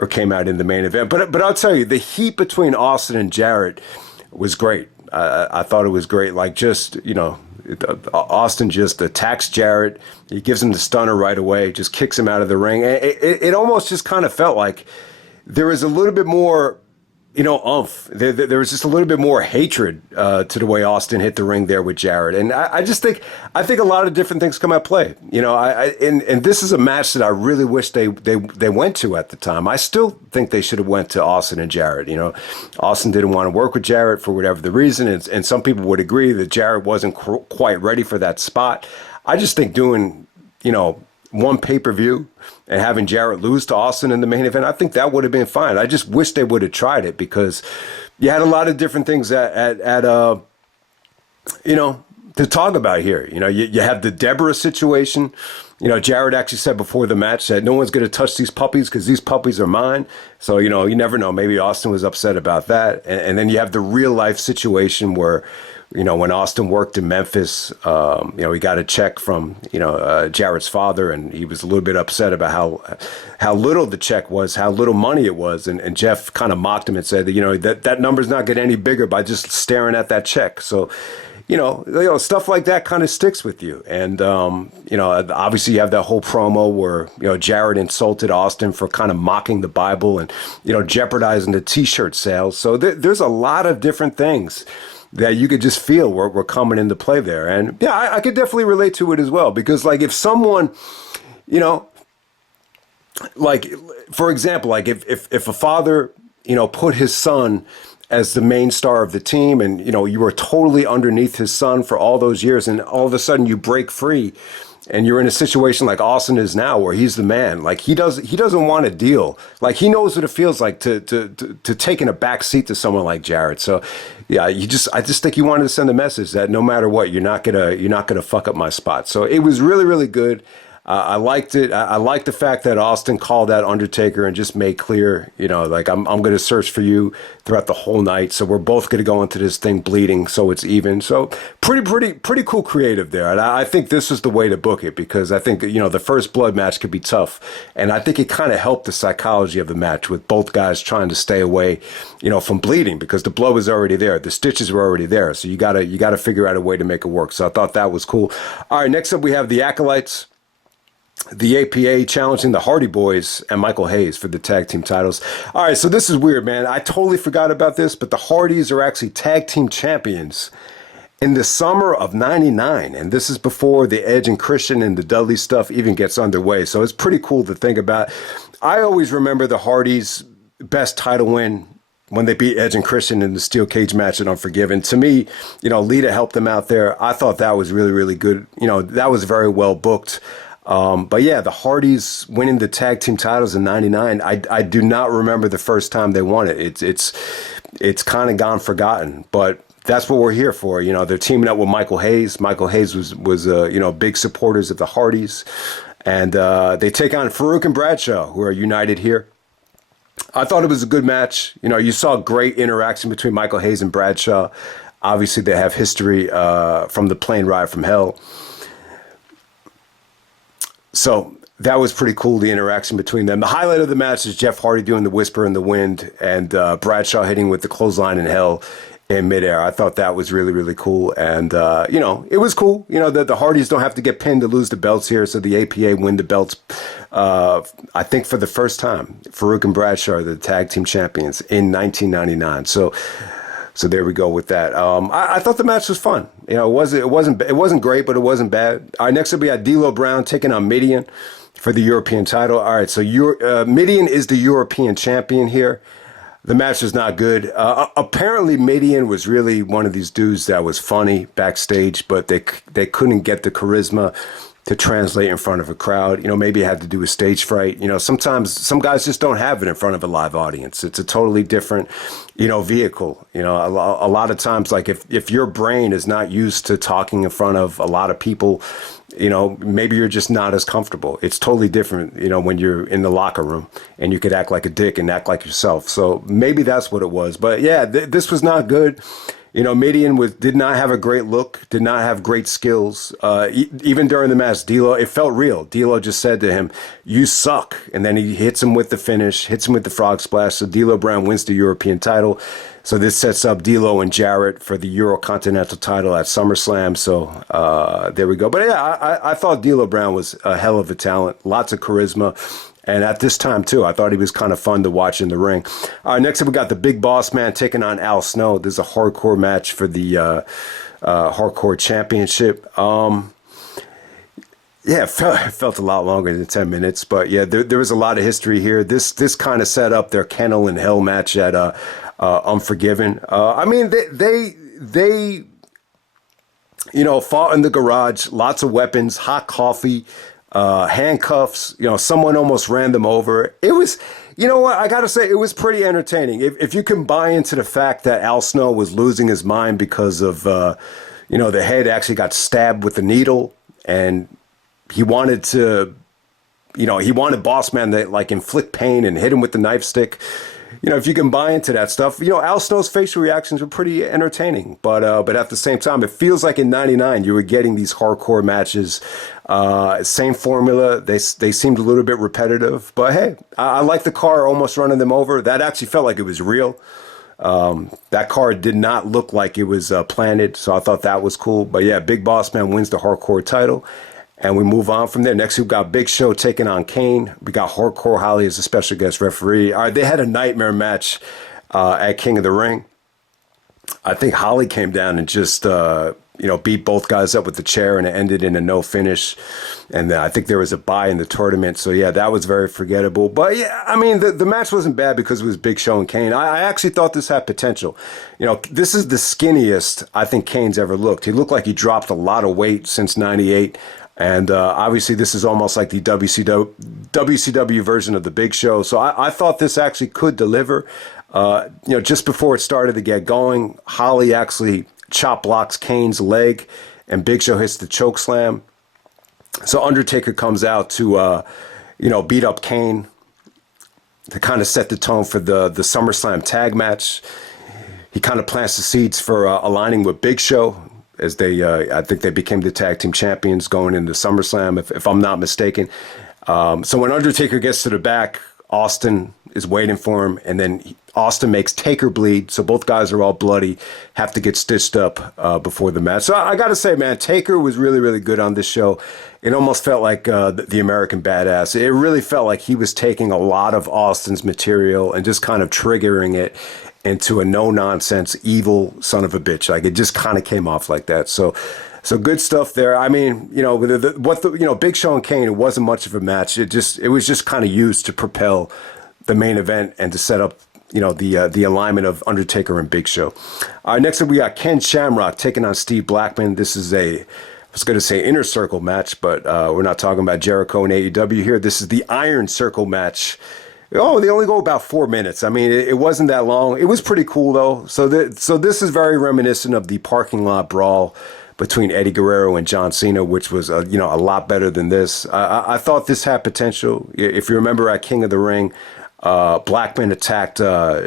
or came out in the main event. But I'll tell you, the heat between Austin and Jarrett was great. I thought it was great. Like just Austin just attacks Jarrett. He gives him the stunner right away, just kicks him out of the ring. It almost just kind of felt like there was a little bit more, oomph. There was just a little bit more hatred to the way Austin hit the ring there with Jarrett. And I think a lot of different things come at play. And this is a match that I really wish they went to at the time. I still think they should have went to Austin and Jarrett. Austin didn't want to work with Jarrett for whatever the reason, and some people would agree that Jarrett wasn't quite ready for that spot. I just think doing, one pay-per-view and having Jarrett lose to Austin in the main event, I think that would have been fine. I just wish they would have tried it because you had a lot of different things at you know, to talk about here. You know, you have the Debra situation. You know, Jarrett actually said before the match that no one's going to touch these puppies because these puppies are mine. So, you know, you never know. Maybe Austin was upset about that. And then you have the real life situation where, you know, when Austin worked in Memphis, you know, he got a check from, you know, Jarrett's father, and he was a little bit upset about how little the check was, how little money it was. And Jeff kind of mocked him and said, that, you know, that number's not getting any bigger by just staring at that check. So, you know, stuff like that kind of sticks with you. And, you know, obviously you have that whole promo where, you know, Jarrett insulted Austin for kind of mocking the Bible and, you know, jeopardizing the T-shirt sales. So there's a lot of different things that you could just feel were coming into play there. And yeah, I could definitely relate to it as well, because like if someone, you know, like, for example, like if a father, you know, put his son as the main star of the team, and, you know, you were totally underneath his son for all those years, and all of a sudden you break free and you're in a situation like Austin is now, where he's the man. Like he doesn't want to deal. Like he knows what it feels like to take in a back seat to someone like Jarrett. So yeah, I just think he wanted to send a message that no matter what, you're not gonna fuck up my spot. So it was really, really good. I liked it. I liked the fact that Austin called out Undertaker and just made clear, you know, like I'm going to search for you throughout the whole night. So we're both going to go into this thing bleeding, so it's even. So pretty cool creative there. And I think this is the way to book it, because I think, you know, the first blood match could be tough, and I think it kind of helped the psychology of the match with both guys trying to stay away, you know, from bleeding, because the blood was already there, the stitches were already there. So you gotta figure out a way to make it work. So I thought that was cool. All right, next up we have the Acolytes. The APA challenging the Hardy Boys and Michael Hayes for the tag team titles. All right, so this is weird, man. I totally forgot about this, but the Hardys are actually tag team champions in the summer of '99, and this is before the Edge and Christian and the Dudley stuff even gets underway. So it's pretty cool to think about. I always remember the Hardys' best title win when they beat Edge and Christian in the steel cage match at Unforgiven. To me, you know, Lita helped them out there. I thought that was really, really good. You know, that was very well booked. But yeah, the Hardys winning the tag team titles in '99. I do not remember the first time they won it. It's kind of gone forgotten, but that's what we're here for. You know, they're teaming up with Michael Hayes. Michael Hayes was you know, big supporters of the Hardys, and they take on Farooq and Bradshaw, who are united here. I thought it was a good match. You know, you saw great interaction between Michael Hayes and Bradshaw. Obviously, they have history from the plane ride from hell. So that was pretty cool, the interaction between them. The highlight of the match is Jeff Hardy doing the Whisper in the Wind and Bradshaw hitting with the clothesline in hell in midair. I thought that was really, really cool. And, you know, it was cool. You know, the Hardys don't have to get pinned to lose the belts here. So the APA win the belts, I think, for the first time. Farooq and Bradshaw are the tag team champions in 1999. So there we go with that. I thought the match was fun. You know, it wasn't great, but it wasn't bad. All right, next up we got D'Lo Brown taking on Mideon for the European title. All right, so Mideon is the European champion here. The match was not good. Apparently, Mideon was really one of these dudes that was funny backstage, but they couldn't get the charisma to translate in front of a crowd. You know, maybe it had to do with stage fright. You know, sometimes some guys just don't have it in front of a live audience. It's a totally different, you know, vehicle. You know, a lot of times, like if your brain is not used to talking in front of a lot of people, you know, maybe you're just not as comfortable. It's totally different, you know, when you're in the locker room and you could act like a dick and act like yourself. So maybe that's what it was. But yeah, this was not good. You know, Mideon did not have a great look, did not have great skills. Even during the match, D'Lo, it felt real. D'Lo just said to him, "You suck." And then he hits him with the finish, hits him with the frog splash. So D'Lo Brown wins the European title. So this sets up D'Lo and Jarrett for the Intercontinental title at SummerSlam. So there we go. But yeah, I thought D'Lo Brown was a hell of a talent, lots of charisma. And at this time, too, I thought he was kind of fun to watch in the ring. All right, next up, we got the Big Boss Man taking on Al Snow. This is a hardcore match for the Hardcore Championship. Yeah, it felt a lot longer than 10 minutes. But, yeah, there was a lot of history here. This kind of set up their Kennel in Hell match at Unforgiven. I mean, they you know, fought in the garage, lots of weapons, hot coffee, handcuffs. You know, someone almost ran them over. It was, you know what, I gotta say, it was pretty entertaining. If you can buy into the fact that Al Snow was losing his mind because of the head actually got stabbed with a needle, and he wanted to, he wanted Bossman to like inflict pain and hit him with the knife stick. If you can buy into that stuff, Al Snow's facial reactions were pretty entertaining. But at the same time, it feels like in '99 you were getting these hardcore matches, same formula. They seemed a little bit repetitive, but hey, I like the car almost running them over. That actually felt like it was real. That car did not look like it was planted, so I thought that was cool. But yeah, Big Boss Man wins the hardcore title. And we move on from there. Next, we've got Big Show taking on Kane. We got Hardcore Holly as a special guest referee. All right, they had a nightmare match at King of the Ring. I think Holly came down and just, beat both guys up with the chair, and it ended in a no finish. And then I think there was a bye in the tournament. So, yeah, that was very forgettable. But, yeah, I mean, the match wasn't bad because it was Big Show and Kane. I actually thought this had potential. This is the skinniest I think Kane's ever looked. He looked like he dropped a lot of weight since '98. And obviously, this is almost like the WCW version of the Big Show. So I thought this actually could deliver. Just before it started to get going, Holly actually chop blocks Kane's leg, and Big Show hits the choke slam. So Undertaker comes out to, beat up Kane to kind of set the tone for the SummerSlam tag match. He kind of plants the seeds for aligning with Big Show, as I think they became the tag team champions going into SummerSlam, if I'm not mistaken. So when Undertaker gets to the back, Austin is waiting for him, and then Austin makes Taker bleed, so both guys are all bloody, have to get stitched up before the match. So I got to say, man, Taker was really, really good on this show. It almost felt like the American Badass. It really felt like he was taking a lot of Austin's material and just kind of triggering it into a no-nonsense, evil son of a bitch. Like, it just kind of came off like that. So good stuff there. I mean, Big Show and Kane, it wasn't much of a match. It was just kind of used to propel the main event and to set up, the alignment of Undertaker and Big Show. All right, next up we got Ken Shamrock taking on Steve Blackman. This is I was going to say Inner Circle match, but we're not talking about Jericho and AEW here. This is the Iron Circle match. Oh, they only go about 4 minutes. I mean, it wasn't that long. It was pretty cool, though. So this is very reminiscent of the parking lot brawl between Eddie Guerrero and John Cena, which was, a lot better than this. I thought this had potential. If you remember at King of the Ring, Blackman attacked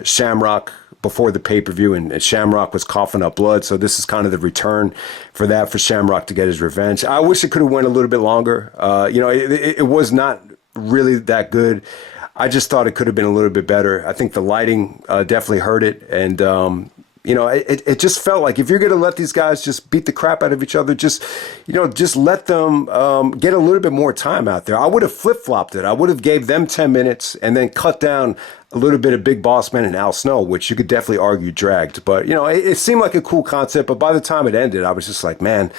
Shamrock before the pay-per-view, and Shamrock was coughing up blood. So this is kind of the return for Shamrock to get his revenge. I wish it could have went a little bit longer. It was not really that good. I just thought it could have been a little bit better. I think the lighting definitely hurt it. And, it just felt like if you're going to let these guys just beat the crap out of each other, just let them get a little bit more time out there. I would have flip-flopped it. I would have gave them 10 minutes and then cut down a little bit of Big Boss Man and Al Snow, which you could definitely argue dragged. But, it seemed like a cool concept. But by the time it ended, I was just like, man,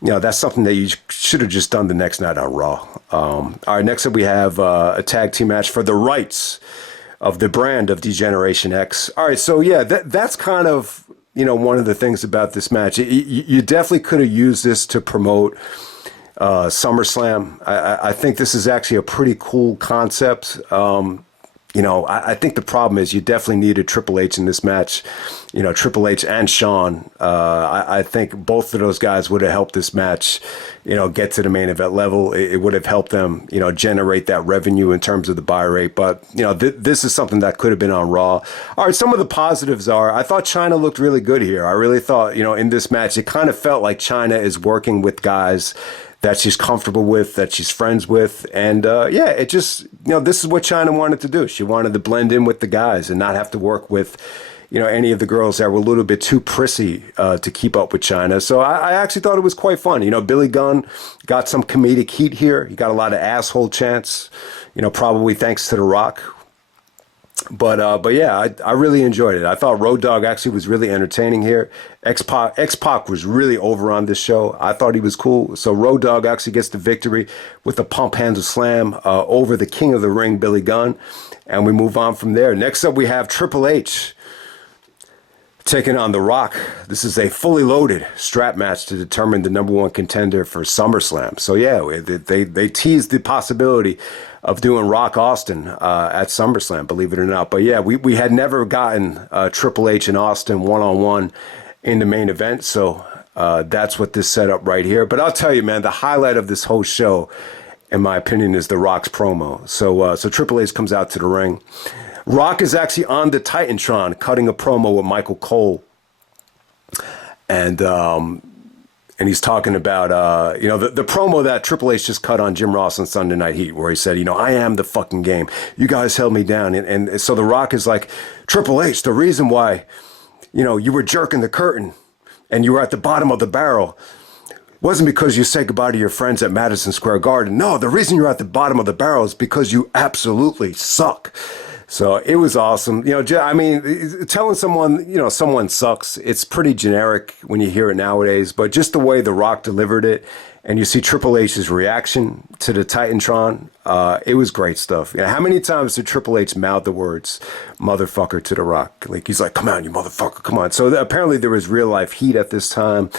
that's something that you should have just done the next night on Raw. All right, next up we have a tag team match for the rights of the brand of Degeneration X. All right, so yeah, that's kind of, one of the things about this match. You definitely could have used this to promote SummerSlam. I think this is actually a pretty cool concept. I think the problem is you definitely needed Triple H in this match. Triple H and Shawn. I think both of those guys would have helped this match, get to the main event level. It would have helped them, generate that revenue in terms of the buy rate. But, this is something that could have been on Raw. All right, some of the positives are, I thought Chyna looked really good here. I really thought, in this match, it kind of felt like Chyna is working with guys that she's comfortable with, that she's friends with. And it just, this is what Chyna wanted to do. She wanted to blend in with the guys and not have to work with, any of the girls that were a little bit too prissy to keep up with Chyna. So I actually thought it was quite fun. Billy Gunn got some comedic heat here. He got a lot of asshole chants, probably thanks to The Rock. But yeah, I really enjoyed it. I thought Road Dogg actually was really entertaining here. X-Pac was really over on this show. I thought he was cool. So Road Dogg actually gets the victory with a pump handle slam over the King of the Ring, Billy Gunn. And we move on from there. Next up, we have Triple H taking on The Rock. This is a fully loaded strap match to determine the number one contender for SummerSlam. So yeah, they teased the possibility of doing Rock Austin at SummerSlam, believe it or not. But yeah, we had never gotten Triple H and Austin one-on-one in the main event. So That's what this setup right here. But I'll tell you, man, the highlight of this whole show, in my opinion, is The Rock's promo. So Triple H comes out to the ring. Rock is actually on the Titantron cutting a promo with Michael Cole. And he's talking about, the promo that Triple H just cut on Jim Ross on Sunday Night Heat, where he said, I am the fucking game. You guys held me down. And so The Rock is like, Triple H, the reason why, you were jerking the curtain and you were at the bottom of the barrel wasn't because you said goodbye to your friends at Madison Square Garden. No, the reason you're at the bottom of the barrel is because you absolutely suck. So it was awesome. Telling someone, someone sucks, it's pretty generic when you hear it nowadays, but just the way The Rock delivered it, and you see Triple H's reaction to the Titantron, it was great stuff. How many times did Triple H mouth the words motherfucker to The Rock? Like, he's like, come on, you motherfucker, come on. So apparently there was real life heat at this time.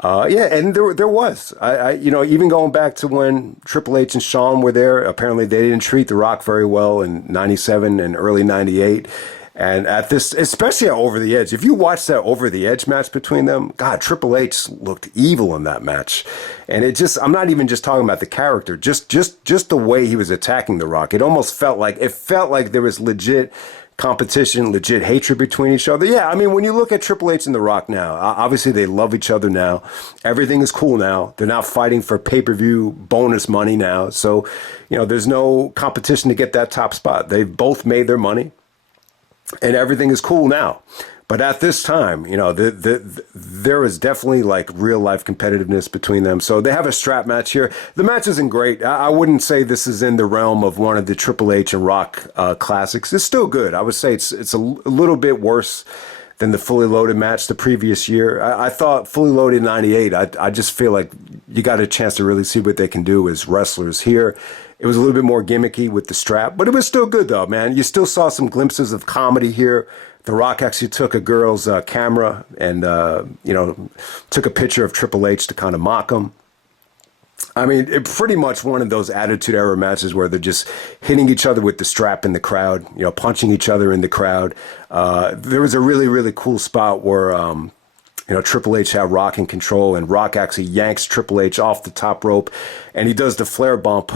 And there was, even going back to when Triple H and Shawn were there, apparently they didn't treat The Rock very well in 97 and early 98. And at this, especially at Over the Edge, if you watch that Over the Edge match between them, God, Triple H looked evil in that match. And I'm not even just talking about the character, just the way he was attacking The Rock. It almost felt like there was legit competition, legit hatred between each other. Yeah, when you look at Triple H and The Rock now, obviously they love each other now. Everything is cool now. They're now fighting for pay-per-view bonus money now. So, there's no competition to get that top spot. They've both made their money and everything is cool now. But at this time, there is definitely like real life competitiveness between them. So they have a strap match here. The match isn't great. I wouldn't say this is in the realm of one of the Triple H and Rock classics. It's still good. I would say it's a little bit worse than the Fully Loaded match the previous year. I thought Fully Loaded 98, I just feel like you got a chance to really see what they can do as wrestlers here. It was a little bit more gimmicky with the strap, but it was still good though, man. You still saw some glimpses of comedy here. The Rock actually took a girl's camera and, took a picture of Triple H to kind of mock him. It pretty much one of those Attitude Era matches where they're just hitting each other with the strap in the crowd, punching each other in the crowd. There was a really, really cool spot where, Triple H had Rock in control and Rock actually yanks Triple H off the top rope and he does the flare bump,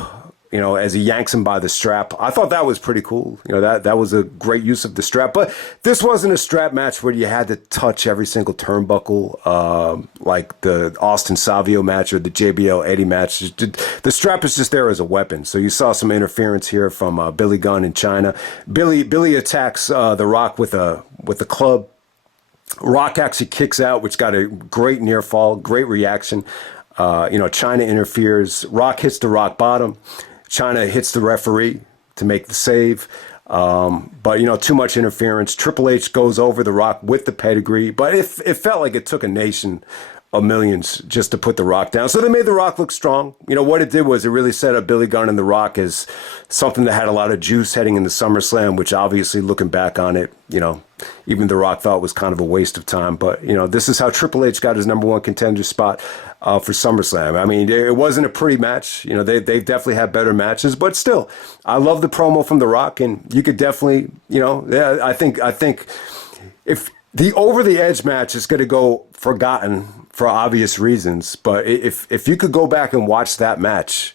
as he yanks him by the strap. I thought that was pretty cool. That was a great use of the strap. But this wasn't a strap match where you had to touch every single turnbuckle, like the Austin Savio match or the JBL Eddie match. The strap is just there as a weapon. So you saw some interference here from Billy Gunn in China. Billy attacks The Rock with a club. Rock actually kicks out, which got a great near fall, great reaction. China interferes. Rock hits the rock bottom. China hits the referee to make the save. But too much interference. Triple H goes over The Rock with the pedigree. But it felt like it took a nation of millions just to put The Rock down. So they made The Rock look strong. What it did was it really set up Billy Gunn and The Rock as something that had a lot of juice heading into SummerSlam, which obviously looking back on it, even The Rock thought was kind of a waste of time. But, this is how Triple H got his number one contender spot for SummerSlam. It wasn't a pretty match. They've definitely had better matches. But still, I love the promo from The Rock. And you could definitely, I think if the Over the Edge match is going to go forgotten for obvious reasons. But if you could go back and watch that match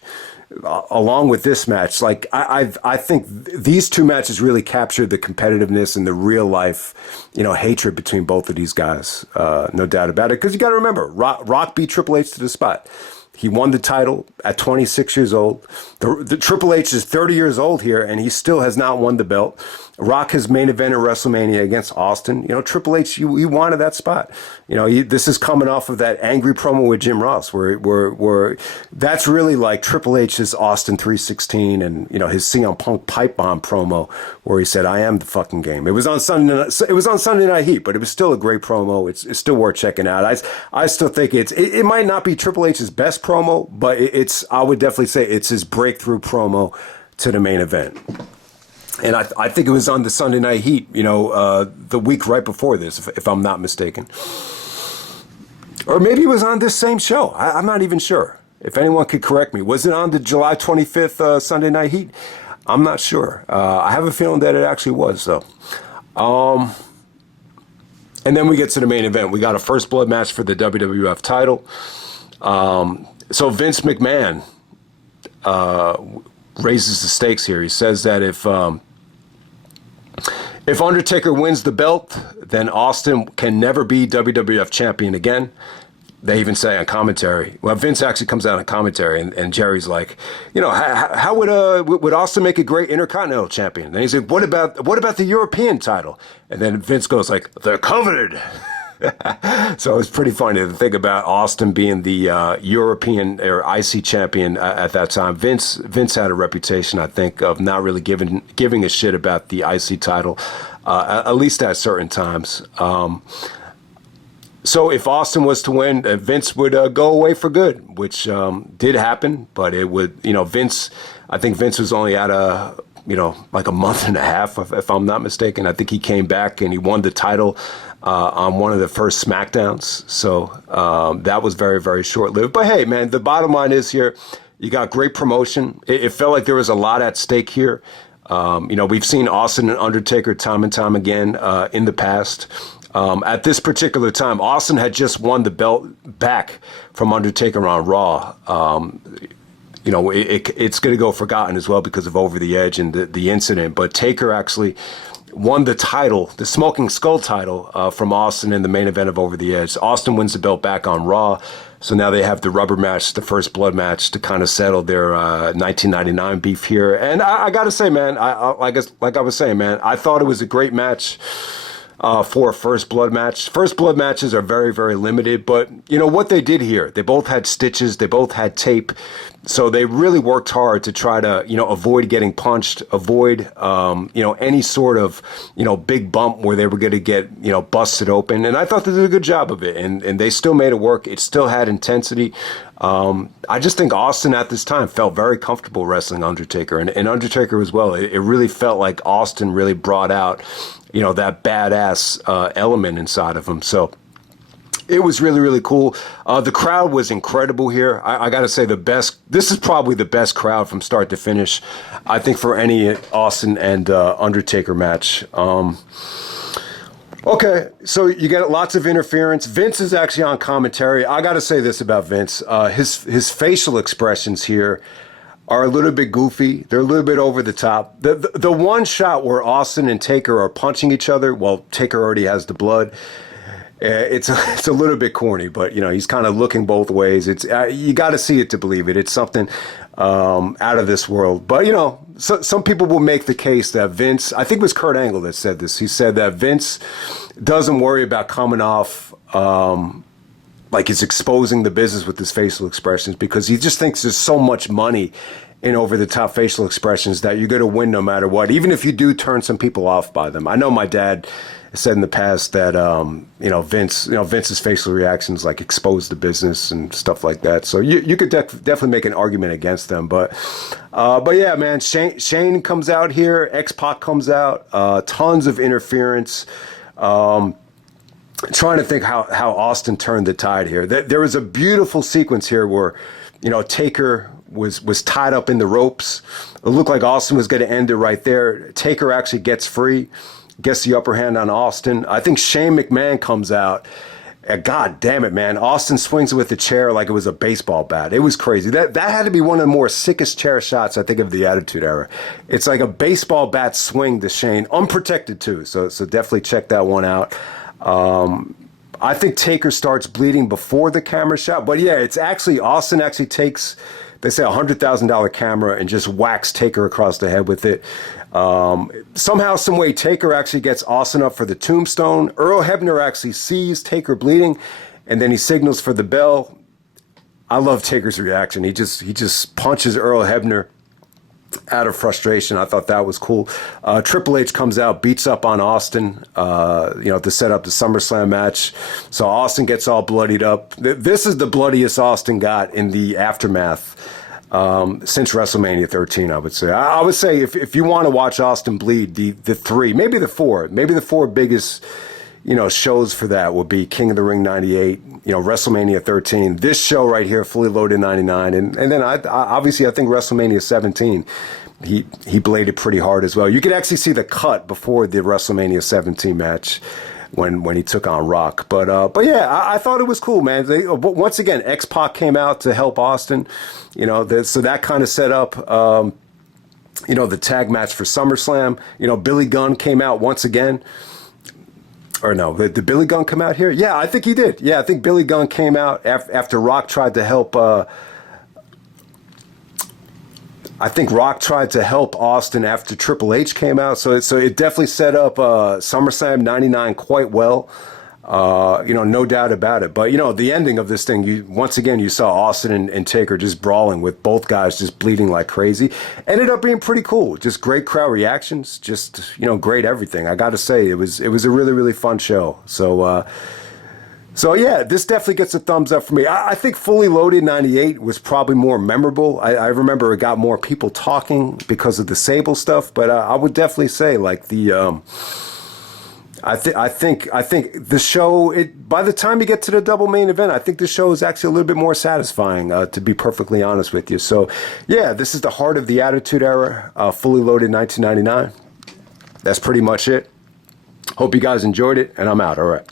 along with this match, like I think these two matches really captured the competitiveness and the real life, hatred between both of these guys. No doubt about it. Because you got to remember, Rock beat Triple H to the spot. He won the title at 26 years old. The Triple H is 30 years old here, and he still has not won the belt. Rock has main evented WrestleMania against Austin. Triple H, he wanted that spot. This is coming off of that angry promo with Jim Ross, where that's really like Triple H's Austin 316 and his CM Punk pipe bomb promo, where he said, "I am the fucking game." It was on Sunday Night Heat, but it was still a great promo. It's still worth checking out. I still think it might not be Triple H's best promo, but I would definitely say it's his breakthrough promo to the main event. And I think it was on the Sunday Night Heat, the week right before this, if I'm not mistaken. Or maybe it was on this same show. I'm not even sure. If anyone could correct me. Was it on the July 25th Sunday Night Heat? I'm not sure. I have a feeling that it actually was, though. And then we get to the main event. We got a first blood match for the WWF title. So Vince McMahon raises the stakes here. He says that if Undertaker wins the belt, then Austin can never be WWF champion again. They even say on commentary. Well, Vince actually comes out on commentary, and Jerry's like, you know, how would Austin make a great Intercontinental champion? And he's like, what about the European title? And then Vince goes like, they're coveted. So it's pretty funny to think about Austin being the European or IC champion at that time. Vince had a reputation, I think, of not really giving a shit about the IC title, at least at certain times. So if Austin was to win, Vince would go away for good, which did happen. But it would, you know, I think Vince was only at like a month and a half, if I'm not mistaken. I think he came back and he won the title on one of the first SmackDowns. So that was very, very short-lived. But hey, man, the bottom line is here, you got great promotion. It felt like there was a lot at stake here. You know, we've seen Austin and Undertaker time and time again in the past. At this particular time, Austin had just won the belt back from Undertaker on Raw. You know, it's going to go forgotten as well because of Over the Edge and the incident. But Taker actually won the title, the Smoking Skull title, from Austin in the main event of Over the Edge. Austin wins the belt back on Raw. So now they have the rubber match, the first blood match, to kind of settle their 1999 beef here. And I got to say, man, like I was saying, man, I thought it was a great match. For a first blood match. First blood matches are very, very limited, but you know what they did here? They both had stitches, they both had tape, so they really worked hard to try to, you know, avoid getting punched, avoid, you know, any sort of, you know, big bump where they were going to get, you know, busted open. And I thought they did a good job of it, and they still made it work. It still had intensity. I just think Austin at this time felt very comfortable wrestling Undertaker, and Undertaker as well. It really felt like Austin really brought out, you know, that badass element inside of him. So it was really, really cool. The crowd was incredible here. I got to say this is probably the best crowd from start to finish, I think, for any Austin and Undertaker match. Okay, so you get lots of interference. Vince is actually on commentary. I got to say this about Vince. His facial expressions here are a little bit goofy. They're a little bit over the top. The one shot where Austin and Taker are punching each other, well, Taker already has the blood. It's a little bit corny, but you know, he's kind of looking both ways. It's you got to see it to believe it. It's something out of this world. But you know, some people will make the case that Vince, I think it was Kurt Angle that said this. He said that Vince doesn't worry about coming off like he's exposing the business with his facial expressions, because he just thinks there's so much money in over-the-top facial expressions that you're going to win no matter what, even if you do turn some people off by them. I know my dad said in the past that Vince's facial reactions like expose the business and stuff like that. So you could definitely make an argument against them. But yeah, man, Shane comes out here, X-Pac comes out, tons of interference. Trying to think how Austin turned the tide here. There was a beautiful sequence here where, you know, Taker was tied up in the ropes. It looked like Austin was going to end it right there. Taker actually gets free, gets the upper hand on Austin. I think Shane McMahon comes out. God damn it, man. Austin swings it with the chair like it was a baseball bat. It was crazy. That had to be one of the more sickest chair shots, I think, of the Attitude Era. It's like a baseball bat swing to Shane, unprotected too. So definitely check that one out. I think Taker starts bleeding before the camera shot, but yeah, it's actually Austin actually takes, they say, $100,000 camera and just whacks Taker across the head with it. Somehow, some way, Taker actually gets Austin up for the tombstone. Earl Hebner actually sees Taker bleeding, and then he signals for the bell. I love Taker's reaction. He just punches Earl Hebner out of frustration. I thought that was cool. Triple H comes out, beats up on Austin, to set up the SummerSlam match. So Austin gets all bloodied up. This is the bloodiest Austin got in the aftermath since WrestleMania 13, I would say. I would say if you want to watch Austin bleed, the three, maybe the four biggest, shows for that would be King of the Ring 98, WrestleMania 13, this show right here, Fully Loaded 99, and then I think WrestleMania 17, he bladed pretty hard as well. You could actually see the cut before the WrestleMania 17 match. when he took on Rock. But yeah, I thought it was cool, man. But once again, X-Pac came out to help Austin, so that kind of set up, the tag match for SummerSlam. Billy Gunn came out once again. Or no, did Billy Gunn come out here? Yeah, I think he did. Yeah, I think Billy Gunn came out after Rock tried to help. I think Rock tried to help Austin after Triple H came out. So it definitely set up SummerSlam '99 quite well. No doubt about it. But, the ending of this thing, once again, you saw Austin and Taker just brawling with both guys just bleeding like crazy. Ended up being pretty cool. Just great crowd reactions. Just, great everything. I got to say, it was a really, really fun show. So yeah, this definitely gets a thumbs up for me. I think Fully Loaded 98 was probably more memorable. I remember it got more people talking because of the Sable stuff. But I would definitely say, like, the... I think the show, by the time you get to the double main event, I think the show is actually a little bit more satisfying, to be perfectly honest with you. So, yeah, this is the Heart of the Attitude Era, Fully Loaded 1999. That's pretty much it. Hope you guys enjoyed it, and I'm out. All right.